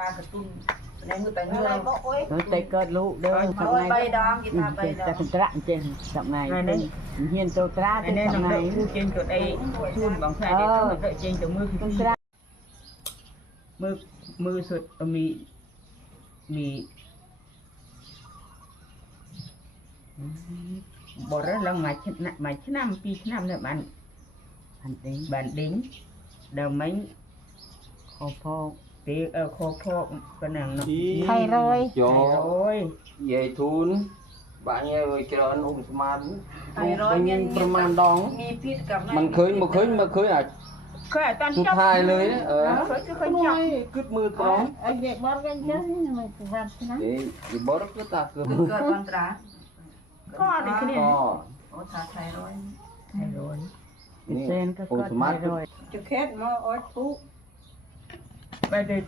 ปลากระตุ้นในมือแต่เนื้อ nó tay cơ lụ đâu Ôi bay đom chị ta bay ta đom không tra trên sập này hiền tô tra อัน trên นี้ sập น้องเด็ก này ผู้เก่งตัวไอ้ชุนบางชายเด็กต้องเด็กเก่งตัวมือคือ không tra มือสุดมีบอกแล้วเราหมายชนะปีชนะเนี่ยมัน hành tính บ้านดิ้งเดิมไหม kho pho ตีโคโคก็นั่งเนาะ thay rồi โอ้ cho ย về thun bạn nghe rồi cho anh ôm man Thay rồi, bên miên- phần man đón มีพิษกับ มันเคยอ่ะ เคยตอน สุด จบ ท้ายเลยนะ เคย ทำไมกึดมือตรง ở vậy bỏ cái chứ mà làm thế nào เดี๋ยวบอกก็ตาเกิด เกิดตอนตรา ก็นี่คือเนี่ย ก็ โอ้ทาไทยร้อย ไอ้ร้อย นี่ trên cái โอ cột สมาร์ này ท rồi จะแค่มาอ้อยปุ๊ ไปเด็ด